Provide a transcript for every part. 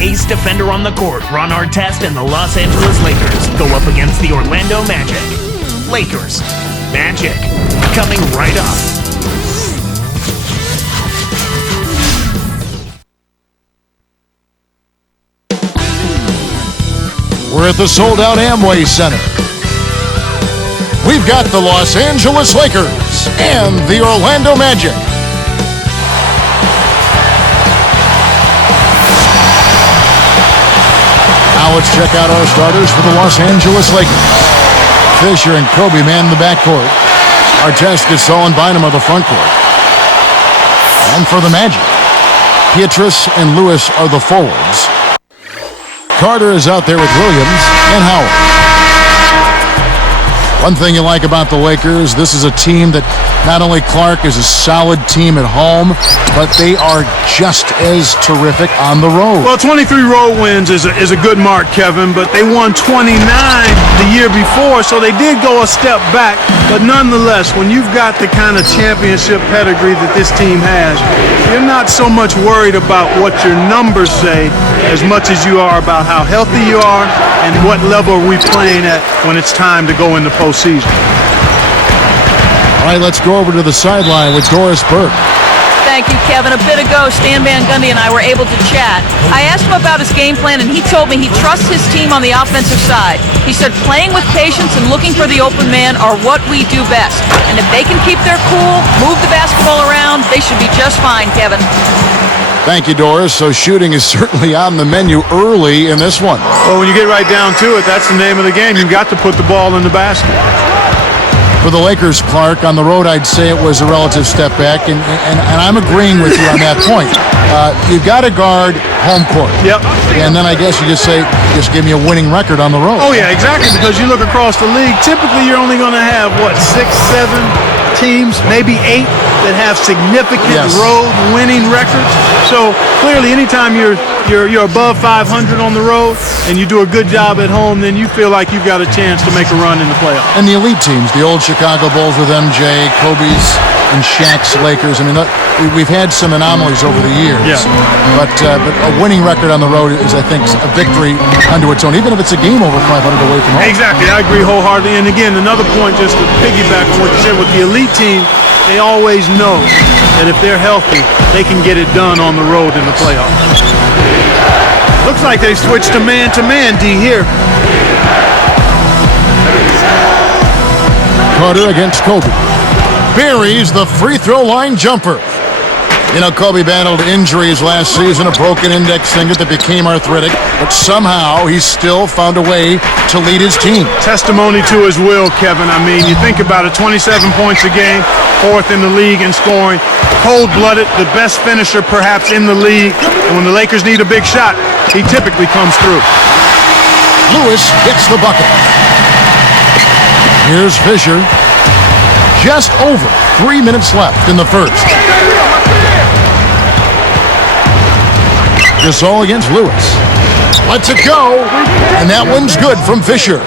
ace defender on the court, Ron Artest and the Los Angeles Lakers go up against the Orlando Magic. Lakers. Magic. Coming right up. We're at the sold-out Amway Center. We've got the Los Angeles Lakers and the Orlando Magic. Now let's check out our starters for the Los Angeles Lakers. Fisher and Kobe man the backcourt. Artest, Gasol, and Bynum are the front court. And for the Magic, Pietrus and Lewis are the forwards. Carter is out there with Williams and Howard. One thing you like about the Lakers, this is a team that not only Clark is a solid team at home, but they are just as terrific on the road. Well, 23 road wins is a good mark, Kevin, but they won 29 the year before, so they did go a step back. But nonetheless, when you've got the kind of championship pedigree that this team has, you're not so much worried about what your numbers say as much as you are about how healthy you are and what level are we playing at when it's time to go in the postseason. All right, let's go over to the sideline with Doris Burke. Thank you, Kevin. A bit ago, Stan Van Gundy and I were able to chat. I asked him about his game plan, and he told me he trusts his team on the offensive side. He said playing with patience and looking for the open man are what we do best. And if they can keep their cool, move the basketball around, they should be just fine, Kevin. Thank you, Doris. So shooting is certainly on the menu early in this one. Well, when you get right down to it, that's the name of the game. You've got to put the ball in the basket. For the Lakers, Clark, on the road, I'd say it was a relative step back, and I'm agreeing with you on that point. You've got to guard home court. Yep. And then I guess you just say, just give me a winning record on the road. Oh, yeah, exactly, because you look across the league, typically you're only going to have, 6, 7 teams, maybe 8 that have significant road winning records. So clearly, anytime you're above 500 on the road and you do a good job at home, then you feel like you've got a chance to make a run in the playoffs. And the elite teams, the old Chicago Bulls with MJ, Kobe's and Shaq's Lakers. I mean, we've had some anomalies over the years. Yeah. But a winning record on the road is, I think, a victory unto its own, even if it's a game over 500 away from home. Exactly. I agree wholeheartedly. And again, another point just to piggyback on what you said with the elite team, they always know that if they're healthy, they can get it done on the road in the playoffs. Looks like they switched to man D here. Carter against Kobe. Buries the free throw line jumper. You know, Kobe battled injuries last season, a broken index finger that became arthritic, but somehow he still found a way to lead his team. Testimony to his will, Kevin. I mean, you think about it, 27 points a game, 4th in the league in scoring, cold-blooded, the best finisher perhaps in the league, and when the Lakers need a big shot, he typically comes through. Lewis gets the bucket. Here's Fisher. Just over 3 minutes left in the first. Gasol against Lewis. Lets it go, and that one's good from Fisher.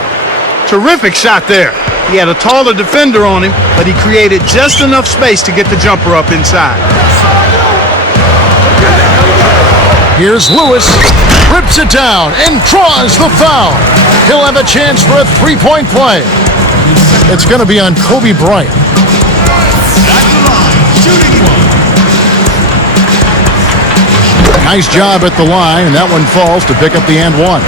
Terrific shot there. He had a taller defender on him, but he created just enough space to get the jumper up inside. Here's Lewis, rips it down, and draws the foul. He'll have a chance for a three-point play. It's going to be on Kobe Bryant. Nice job at the line, and that one falls to pick up the and one.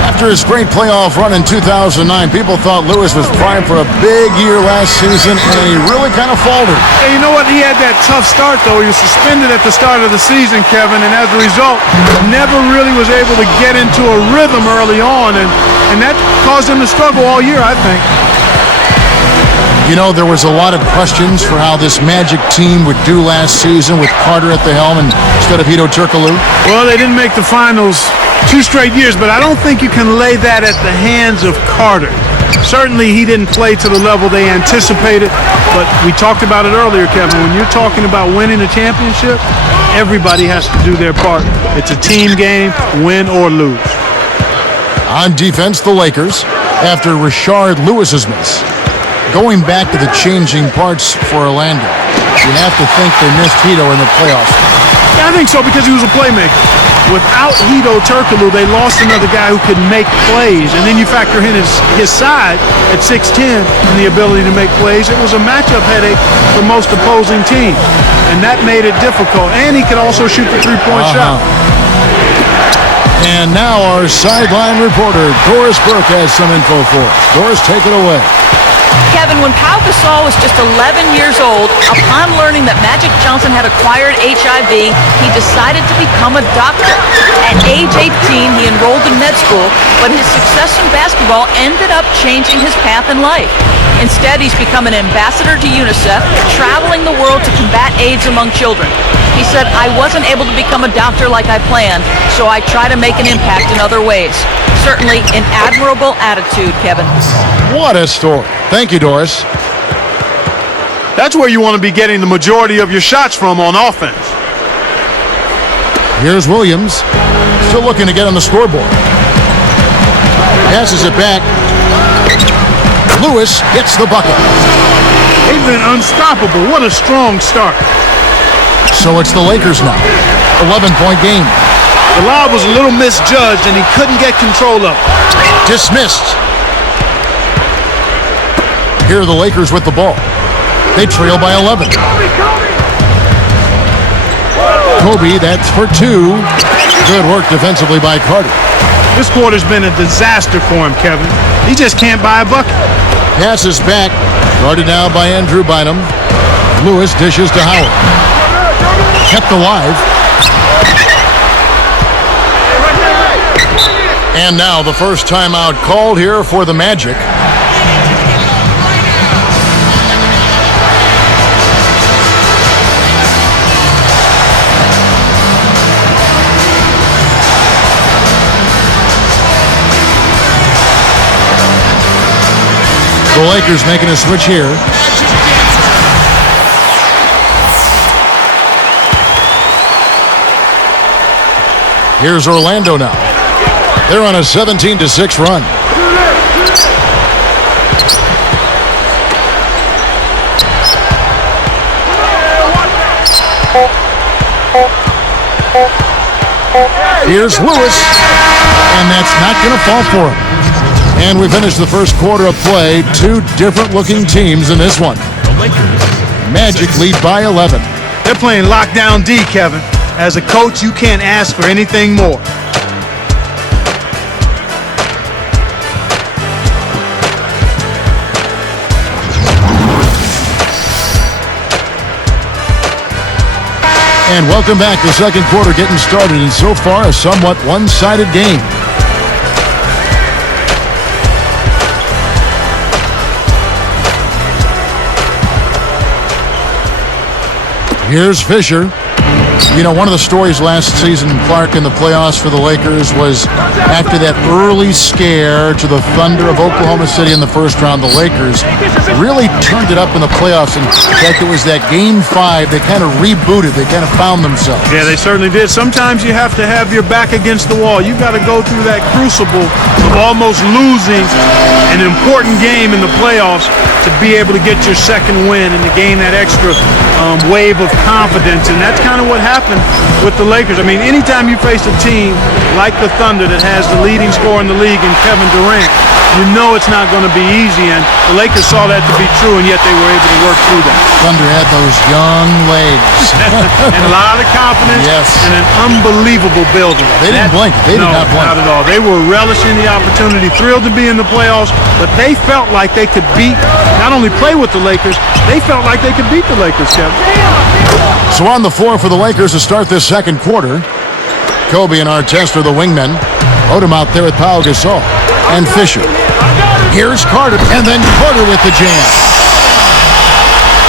After his great playoff run in 2009, people thought Lewis was primed for a big year last season, and he really kind of faltered. Hey, you know what? He had that tough start, though. He was suspended at the start of the season, Kevin, and as a result, never really was able to get into a rhythm early on, and that caused him to struggle all year, I think. You know, there was a lot of questions for how this Magic team would do last season with Carter at the helm instead of Hedo Turkoglu. Well, they didn't make the finals 2 straight years, but I don't think you can lay that at the hands of Carter. Certainly, he didn't play to the level they anticipated, but we talked about it earlier, Kevin. When you're talking about winning a championship, everybody has to do their part. It's a team game, win or lose. On defense, the Lakers, after Rashard Lewis's miss. Going back to the changing parts for Orlando, you have to think they missed Hedo in the playoffs. Yeah, I think so, because he was a playmaker. Without Hito Turkoglu, they lost another guy who could make plays. And then you factor in his size at 6'10" and the ability to make plays. It was a matchup headache for most opposing teams. And that made it difficult. And he could also shoot the three-point shot. And now our sideline reporter, Doris Burke, has some info for us. Doris, take it away. Kevin, when Pau Gasol was just 11 years old, upon learning that Magic Johnson had acquired HIV, he decided to become a doctor. At age 18, he enrolled in med school, but his success in basketball ended up changing his path in life. Instead, he's become an ambassador to UNICEF, traveling the world to combat AIDS among children. He said, "I wasn't able to become a doctor like I planned, so I try to make an impact in other ways." Certainly an admirable attitude, Kevin. What a story. Thank you, Doris. That's where you want to be getting the majority of your shots from on offense. Here's Williams, still looking to get on the scoreboard. Passes it back. Lewis hits the bucket. They've been unstoppable. What a strong start. So it's the Lakers now. 11-point game. The lob was a little misjudged, and he couldn't get control of it. Dismissed. Here are the Lakers with the ball. They trail by 11. Kobe, that's for two. Good work defensively by Carter. This quarter's been a disaster for him, Kevin. He just can't buy a bucket. Passes back. Guarded now by Andrew Bynum. Lewis dishes to Howard. Kept alive. And now the first timeout called here for the Magic. The Lakers making a switch here. Here's Orlando now. They're on a 17-6 run. Here's Lewis, and that's not going to fall for him. And we finished the first quarter of play. Two different-looking teams in this one. Magic lead by 11. They're playing lockdown D, Kevin. As a coach, you can't ask for anything more. And welcome back. The second quarter getting started, and so far a somewhat one-sided game. Here's Fisher. You know, one of the stories last season, Clark, in the playoffs for the Lakers was after that early scare to the Thunder of Oklahoma City in the first round, the Lakers really turned it up in the playoffs. And in fact, it was that Game 5 they kind of rebooted. They kind of found themselves. Yeah, they certainly did. Sometimes you have to have your back against the wall. You've got to go through that crucible of almost losing an important game in the playoffs to be able to get your second win and to gain that extra wave of confidence. And that's kind of what happened with the Lakers. I mean, anytime you face a team like the Thunder that has the leading scorer in the league in Kevin Durant, you know it's not going to be easy. And the Lakers saw that to be true, and yet they were able to work through that. Thunder had those young legs. And a lot of confidence. Yes. And an unbelievable building. They didn't blink. They did not blink. Not at all. They were relishing the opportunity, thrilled to be in the playoffs, but they felt like they could beat, not only play with the Lakers, they felt like they could beat the Lakers, Kevin. So on the floor for the Lakers to start this second quarter, Kobe and Artest are the wingmen. Odom out there with Pau Gasol and Fisher. Here's Carter, and then Carter with the jam.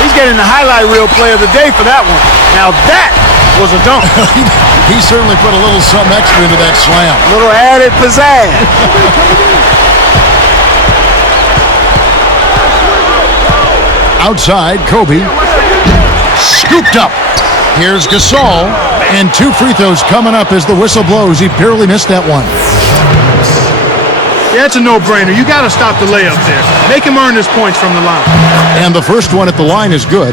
He's getting the highlight reel play of the day for that one. Now that was a dunk. He certainly put a little something extra into that slam. Little added pizzazz. Outside, Kobe. Scooped up. Here's Gasol, and two free throws coming up as the whistle blows. He barely missed that one. Yeah, it's a no-brainer. You got to stop the layup there. Make him earn his points from the line. And the first one at the line is good.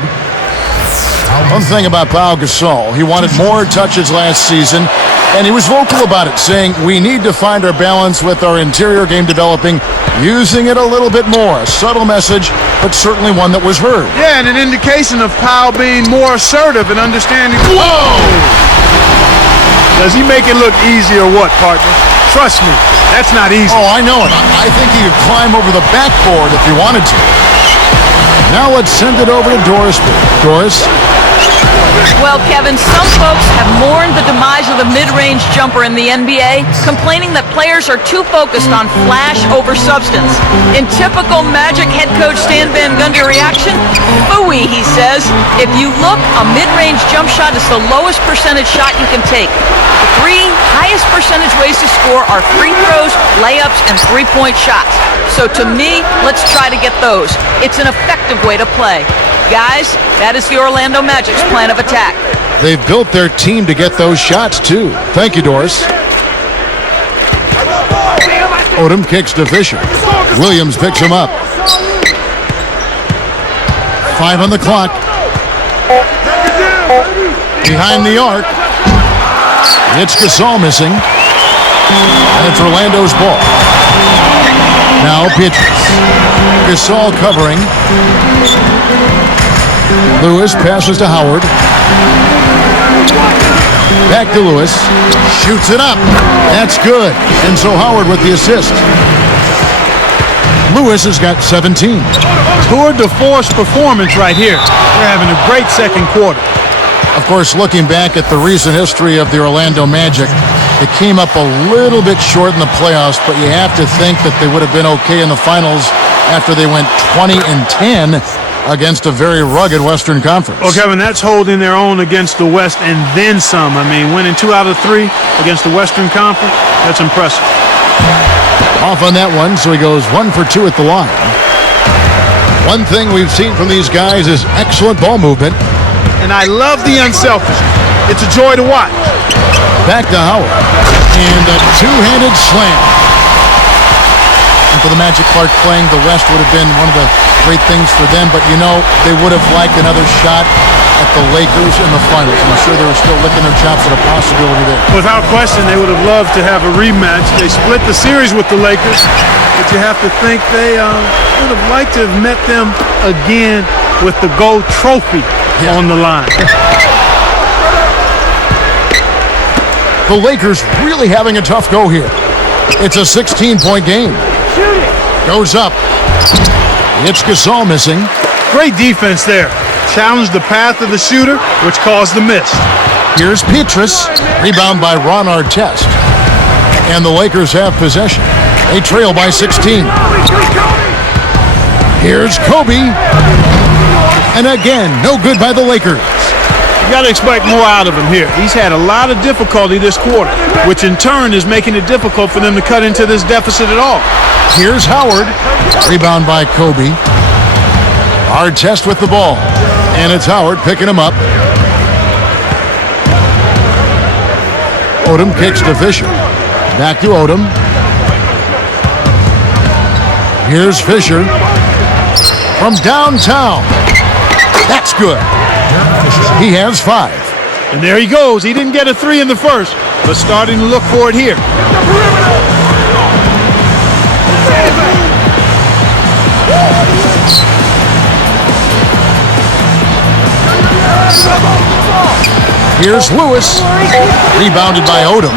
One thing about Pau Gasol, he wanted more touches last season, and he was vocal about it, saying, we need to find our balance with our interior game developing, using it a little bit more. A subtle message, but certainly one that was heard. Yeah, and an indication of Pau being more assertive and understanding. Whoa! Does he make it look easy or what, partner? Trust me, that's not easy. Oh, I know it. I think he could climb over the backboard if he wanted to. Now let's send it over to Doris. Doris? Well, Kevin, some folks have mourned the demise of the mid-range jumper in the NBA, complaining that players are too focused on flash over substance. In typical Magic head coach Stan Van Gundy reaction, phooey, he says. If you look, a mid-range jump shot is the lowest percentage shot you can take. The three highest percentage ways to score are free throws, layups, and three-point shots. So to me, let's try to get those. It's an effective way to play. Guys, that is the Orlando Magic's plan of attack. They've built their team to get those shots, too. Thank you, Doris. Odom kicks to Fisher. Williams picks him up. 5 on the clock. Behind the arc. It's Gasol missing. And it's Orlando's ball. Now Pietrus. Gasol covering. Lewis passes to Howard. Back to Lewis. Shoots it up. That's good. And so Howard with the assist. Lewis has got 17. Tour de force performance right here. They're having a great second quarter. Of course, looking back at the recent history of the Orlando Magic, it came up a little bit short in the playoffs, but you have to think that they would have been okay in the finals after they went 20-10 against a very rugged Western Conference. Well, Kevin, that's holding their own against the West and then some. I mean, winning 2 out of 3 against the Western Conference, that's impressive. Off on that one, so he goes 1 for 2 at the line. One thing we've seen from these guys is excellent ball movement. And I love the unselfish. It's a joy to watch. Back to Howard. And a two-handed slam. And for the Magic, Clark, playing the West would have been one of the great things for them, but you know, they would have liked another shot at the Lakers in the finals. I'm sure they were still licking their chops at a possibility there. Without question, they would have loved to have a rematch. They split the series with the Lakers, but you have to think they would have liked to have met them again with the gold trophy on the line. The Lakers really having a tough go here. It's a 16-point game. Goes up. It's Gasol missing. Great defense there. Challenged the path of the shooter, which caused the miss. Here's Pietrus. Rebound by Ron Artest. And the Lakers have possession. They trail by 16. Here's Kobe. And again, no good by the Lakers. You got to expect more out of him here. He's had a lot of difficulty this quarter, which in turn is making it difficult for them to cut into this deficit at all. Here's Howard. Rebound by Kobe. Artest with the ball. And it's Howard picking him up. Odom kicks to Fisher. Back to Odom. Here's Fisher. From downtown. That's good. He has 5. And there he goes. He didn't get a 3 in the first, but starting to look for it here. Here's Lewis. Rebounded by Odom.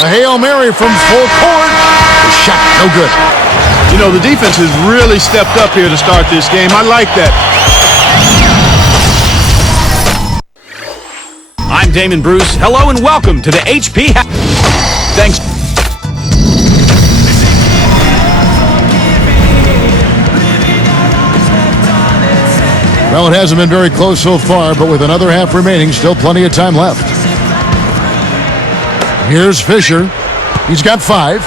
The Hail Mary from full court. The shot, no good. You know, the defense has really stepped up here to start this game. I like that. I'm Damon Bruce. Hello and welcome to the HP. Thanks. Well, it hasn't been very close so far, but with another half remaining, still plenty of time left. Here's Fisher. He's got 5.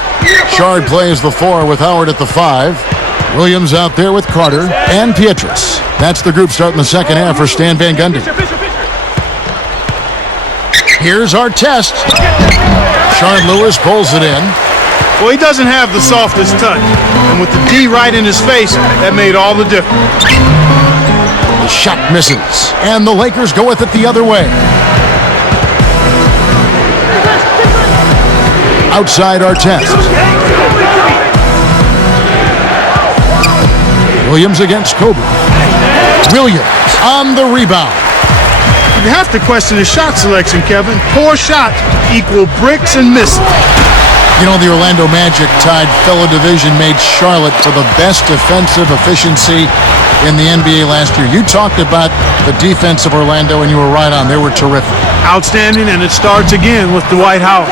Shard plays the 4 with Howard at the 5. Williams out there with Carter and Pietrus. That's the group starting the second half for Stan Van Gundy. Here's Artest. Shard Lewis pulls it in. Well, he doesn't have the softest touch. And with the D right in his face, that made all the difference. The shot misses. And the Lakers go with it the other way. Outside Artest. Williams against Kobe. Williams on the rebound. You have to question his shot selection, Kevin. Poor shot equal bricks and misses. You know, the Orlando Magic tied fellow division mate Charlotte for the best defensive efficiency in the NBA last year. You talked about the defense of Orlando, and you were right on. They were terrific. Outstanding, and it starts again with Dwight Howard.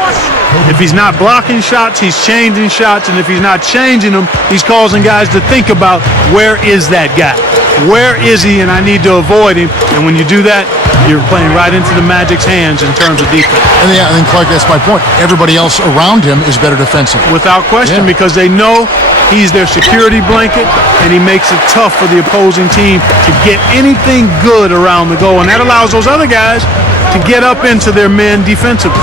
If he's not blocking shots, he's changing shots, and if he's not changing them, he's causing guys to think about, where is that guy? Where is he, and I need to avoid him. And when you do that, you're playing right into the Magic's hands in terms of defense. And yeah, and Clark, that's my point. Everybody else around him is better defensively. Without question, because they know he's their security blanket, and he makes it tough for the opposing team to get anything good around the goal, and that allows those other guys to get up into their men defensively.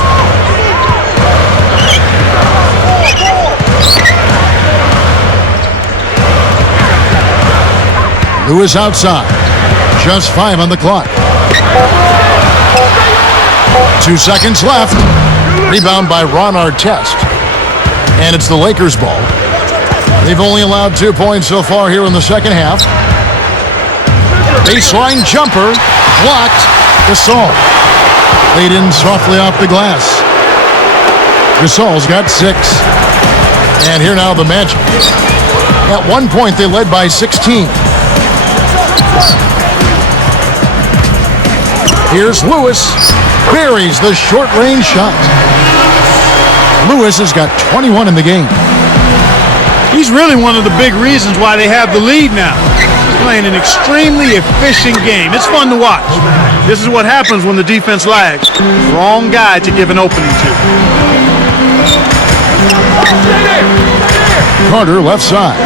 Lewis outside. Just 5 on the clock. 2 seconds left. Rebound by Ron Artest. And it's the Lakers' ball. They've only allowed 2 points so far here in the second half. Baseline jumper. Blocked. Gasol. Laid in softly off the glass. Gasol's got 6. And here now the Magic. At one point they led by 16. Here's Lewis. Buries the short-range shot. Lewis has got 21 in the game. He's really one of the big reasons why they have the lead now. He's playing an extremely efficient game. It's fun to watch. This is what happens when the defense lags. Wrong guy to give an opening to. Carter left side.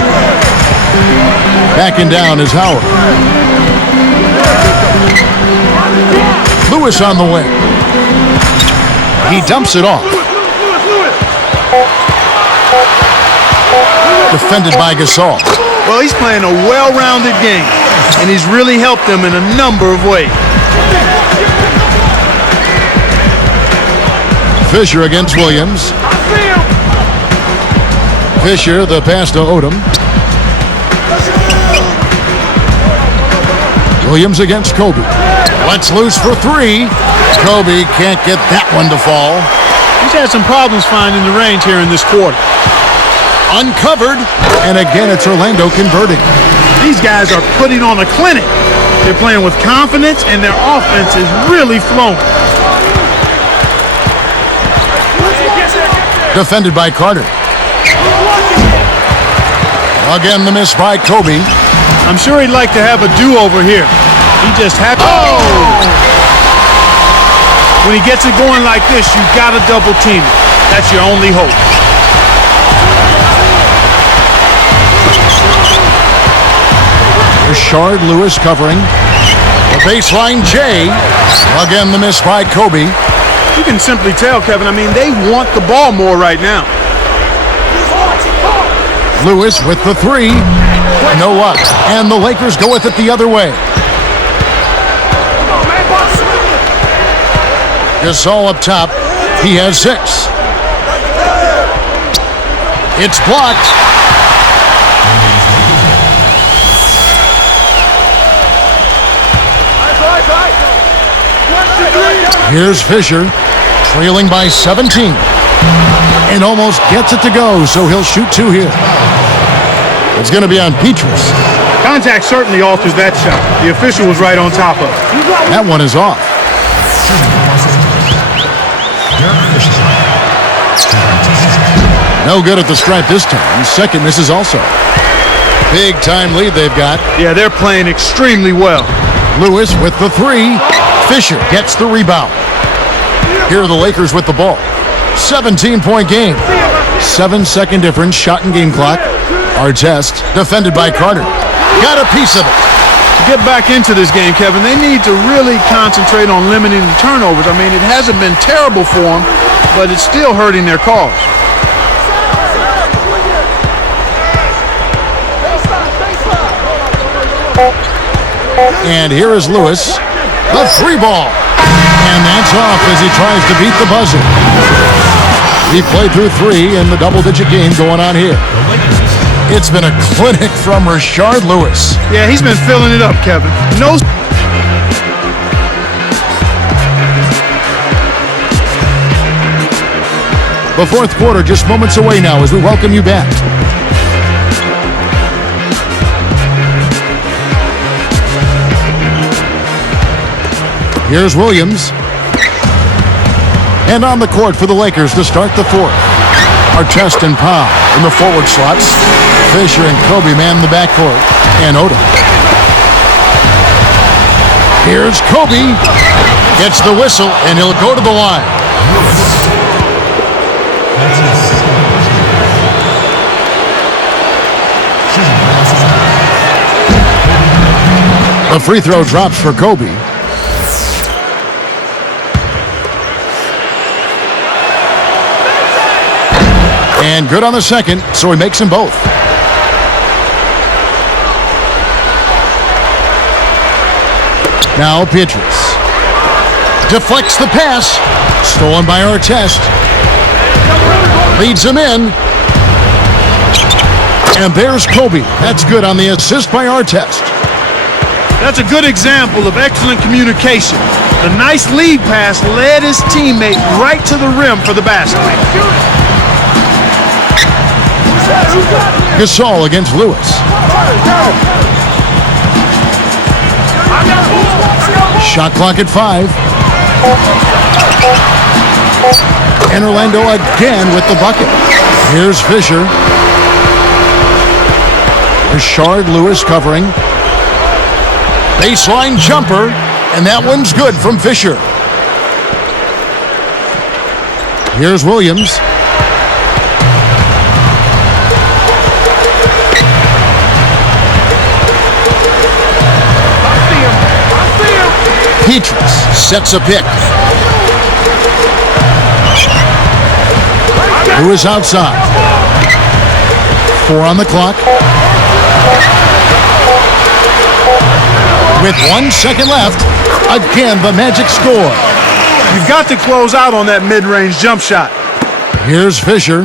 Backing down is Howard. Lewis on the wing. He dumps it off. Defended by Gasol. Well, he's playing a well-rounded game, and he's really helped them in a number of ways. Fisher against Williams. Fisher, the pass to Odom. Williams against Kobe. Lets loose for 3. Kobe can't get that one to fall. He's had some problems finding the range here in this quarter. Uncovered, and again it's Orlando converting. These guys are putting on a clinic. They're playing with confidence, and their offense is really flowing. Defended by Carter. Again, the miss by Kobe. I'm sure he'd like to have a do-over here. He just had. Oh! When he gets it going like this, you got to double team it. That's your only hope. Rashard Lewis covering. The baseline J. Again, the miss by Kobe. You can simply tell, Kevin, I mean, they want the ball more right now. Lewis with the 3. No luck. And the Lakers go with it the other way. Gasol up top. He has 6. It's blocked. Here's Fisher, trailing by 17. And almost gets it to go, so he'll shoot 2 here. It's going to be on Petrus. Contact certainly alters that shot. The official was right on top of it. That one is off. No good at the stripe this time. Second misses also. Big time lead they've got. Yeah, they're playing extremely well. Lewis with the 3. Fisher gets the rebound. Here are the Lakers with the ball. 17-point game. 7-second difference, shot and game clock. Artest, defended by Carter. Got a piece of it. To get back into this game, Kevin, they need to really concentrate on limiting the turnovers. I mean, it hasn't been terrible for them, but it's still hurting their cause. And here is Lewis. The free ball. And that's off as he tries to beat the buzzer. He played through 3 in the double-digit game going on here. It's been a clinic from Rashard Lewis. Yeah, he's been filling it up, Kevin. No. The fourth quarter just moments away now as we welcome you back. Here's Williams. And on the court for the Lakers to start the fourth. Artest and Powell in the forward slots. Fisher and Kobe man the backcourt. And Odom. Here's Kobe. Gets the whistle, and he'll go to the line. The free throw drops for Kobe. And good on the second, so he makes them both. Now Pietrus. Deflects the pass. Stolen by Artest. Leads him in. And there's Kobe. That's good on the assist by Artest. That's a good example of excellent communication. The nice lead pass led his teammate right to the rim for the basket. Gasol against Lewis. Shot clock at 5. And Orlando again with the bucket. Here's Fisher. Rashard Lewis covering. Baseline jumper. And that one's good from Fisher. Here's Williams. Pietrus sets a pick. Lewis outside. 4 on the clock. With 1 second left, again the Magic score. You've got to close out on that mid-range jump shot. Here's Fisher.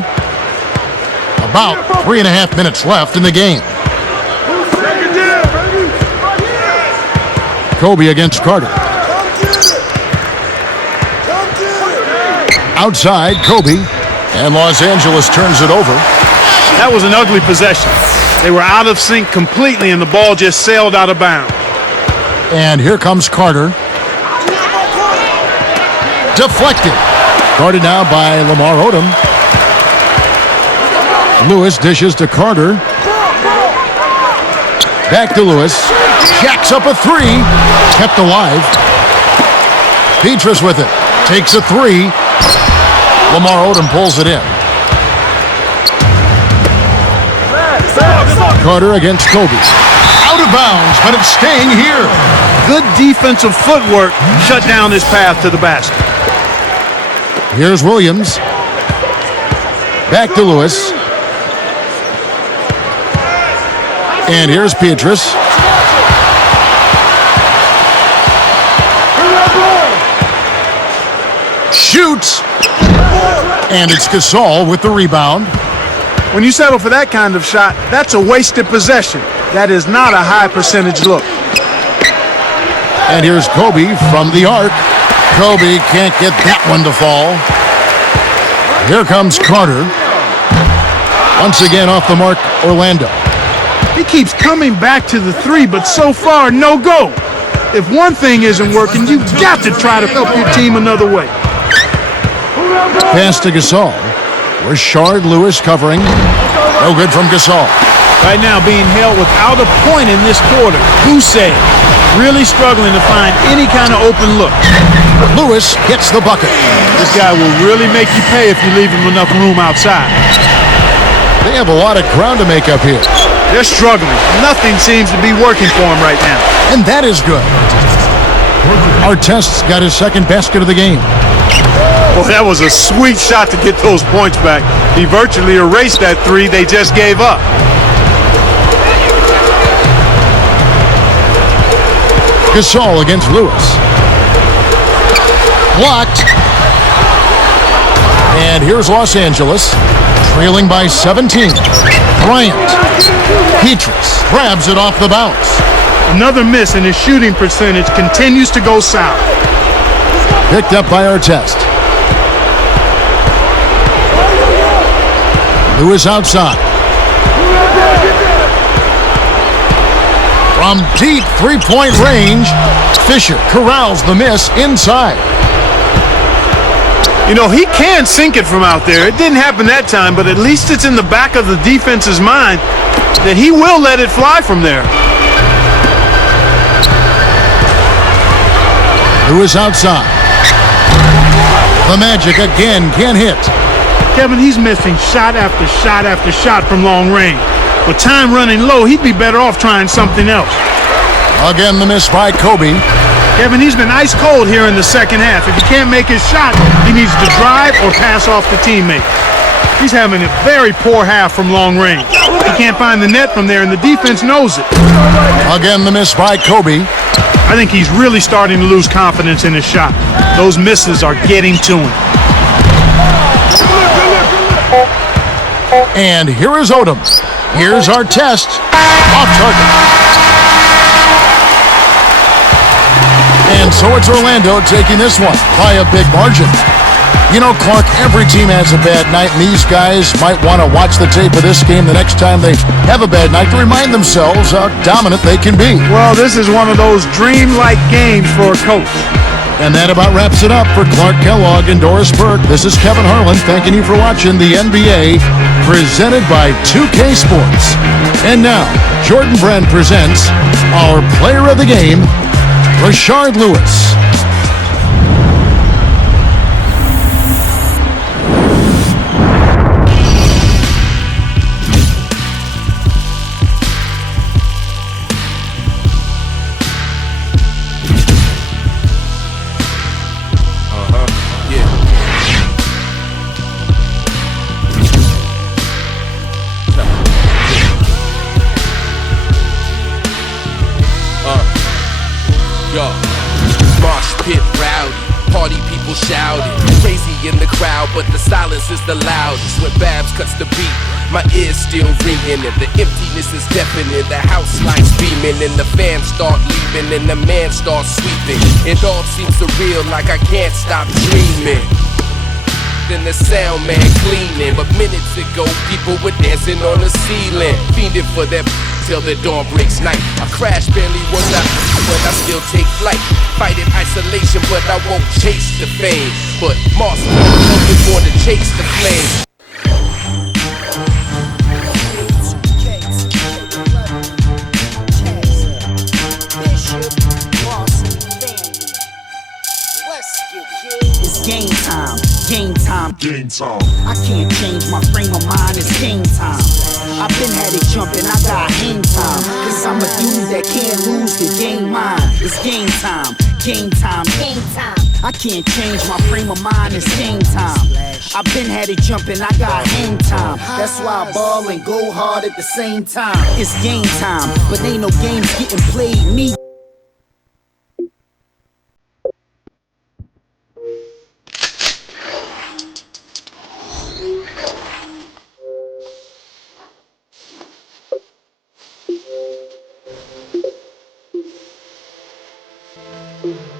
About 3.5 minutes left in the game. Kobe against Carter. Outside, Kobe. And Los Angeles turns it over. That was an ugly possession. They were out of sync completely, and the ball just sailed out of bounds. And here comes Carter. Deflected. Guarded now by Lamar Odom. Lewis dishes to Carter. Back to Lewis. Jacks up a 3. Kept alive. Pietrus with it. Takes a 3. Lamar Odom pulls it in. Carter against Kobe. Out of bounds, but it's staying here. Good defensive footwork shut down his path to the basket. Here's Williams. Back to Lewis. And here's Pietrus. Shoots. And it's Gasol with the rebound. When you settle for that kind of shot, that's a wasted possession. That is not a high percentage look. And here's Kobe from the arc. Kobe can't get that one to fall. Here comes Carter. Once again off the mark, Orlando. He keeps coming back to the 3, but so far, no go. If one thing isn't working, you've got to try to help your team another way. Pass to Gasol. Rashard Lewis covering. No good from Gasol. Right now being held without a point in this quarter. Hussein really struggling to find any kind of open look. Lewis gets the bucket. This guy will really make you pay if you leave him enough room outside. They have a lot of ground to make up here. They're struggling. Nothing seems to be working for them right now. And that is good. Artest's got his second basket of the game. Well, that was a sweet shot to get those points back. He virtually erased that 3 they just gave up. Gasol against Lewis. Blocked. And here's Los Angeles, trailing by 17. Bryant. Petrus grabs it off the bounce. Another miss, and his shooting percentage continues to go south. Picked up by Artest. Lewis outside. From deep three-point range, Fisher corrals the miss inside. You know, he can sink it from out there. It didn't happen that time, but at least it's in the back of the defense's mind that he will let it fly from there. Lewis outside. The Magic again can't hit. Kevin, he's missing shot after shot after shot from long range. With time running low, he'd be better off trying something else. Again, the miss by Kobe. Kevin, he's been ice cold here in the second half. If he can't make his shot, he needs to drive or pass off the teammate. He's having a very poor half from long range. He can't find the net from there, and the defense knows it. Again, the miss by Kobe. I think he's really starting to lose confidence in his shot. Those misses are getting to him. And here is Odom. Here's our test. Off target. And so it's Orlando taking this one by a big margin. You know, Clark, every team has a bad night, and these guys might want to watch the tape of this game the next time they have a bad night to remind themselves how dominant they can be. Well, this is one of those dream-like games for a coach. And that about wraps it up for Clark Kellogg and Doris Burke. This is Kevin Harlan thanking you for watching the NBA presented by 2K Sports. And now, Jordan Brand presents our player of the game, Rashard Lewis. But the silence is the loudest when Babs cuts the beat. My ears still ringing and the emptiness is deafening. The house lights beaming and the fans start leaving and the man starts sweeping. It all seems surreal, like I can't stop dreaming. Then the sound man cleaning, but minutes ago people were dancing on the ceiling, fiending for that till the dawn breaks night. I crash barely once but I still take flight. Fight in isolation, but I won't chase the fame. But Mars is born to chase the flame. It's game time, game time, game time. I can't change my frame of mind, it's game time. I've been had it jumping, I got hang time. Cause I'm a dude that can't lose the game mine. It's game time, game time, game time. I can't change my frame of mind, it's game time. I've been had it jumping, I got hang time. That's why I ball and go hard at the same time. It's game time, but ain't no games getting played. Me Thank you.